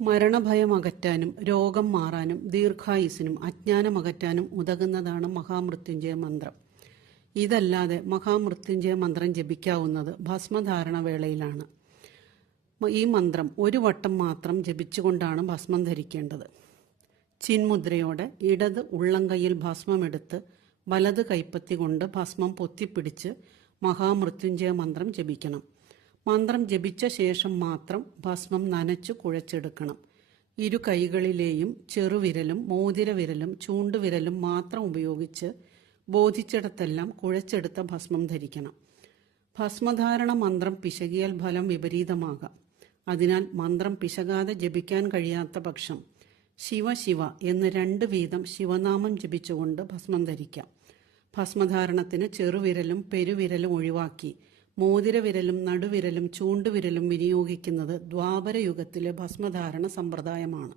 മരണഭയം അകറ്റാനും രോഗം മാറാനും ദീർഘായുസ്സിനും അജ്ഞാനം അകറ്റാനും ഉതകുന്നതാണ് മഹാമൃത്യുഞ്ജയ മന്ത്രം. ഇതല്ലാതെ മഹാമൃത്യുഞ്ജയ മന്ത്രം ജപിക്കാവുന്നത് ഭസ്മധാരണ വേളയിലാണ്. ഈ മന്ത്രം ഒരു വട്ടം മാത്രം ജപിച്ചുകൊണ്ടാണ് ഭസ്മം ധരിക്കേണ്ടത്. ചിന്മുദ്രയോടെ ഇടത് ഉള്ളംകൈയിൽ ഭസ്മമെടുത്ത് വലത് കൈപ്പത്തി കൊണ്ട് ഭസ്മം പൊത്തിപ്പിടിച്ച് മഹാമൃത്യുഞ്ജയ മന്ത്രം ജപിക്കണം. മന്ത്രം ജപിച്ച ശേഷം മാത്രം ഭസ്മം നനച്ചു കുഴച്ചെടുക്കണം. ഇരു കൈകളിലെയും ചെറുവിരലും മോതിരവിരലും ചൂണ്ടുവിരലും മാത്രം ഉപയോഗിച്ച് ബോധിച്ചിടത്തെല്ലാം കുഴച്ചെടുത്ത ഭസ്മം ധരിക്കണം. ഭസ്മധാരണ മന്ത്രം പിശകിയാൽ ഫലം വിപരീതമാകാം. അതിനാൽ മന്ത്രം പിശകാതെ ജപിക്കാൻ കഴിയാത്ത പക്ഷം ശിവ ശിവ എന്ന് 2 വീതം ശിവനാമം ജപിച്ചുകൊണ്ട് ഭസ്മം ധരിക്കാം. ഭസ്മധാരണത്തിന് ചെറുവിരലും പെരുവിരലും ഒഴിവാക്കി മോതിരവിരലും നടുവിരലും ചൂണ്ടുവിരലും വിനിയോഗിക്കുന്നത് ദ്വാപരയുഗത്തിലെ ഭസ്മധാരണ സമ്പ്രദായമാണ്.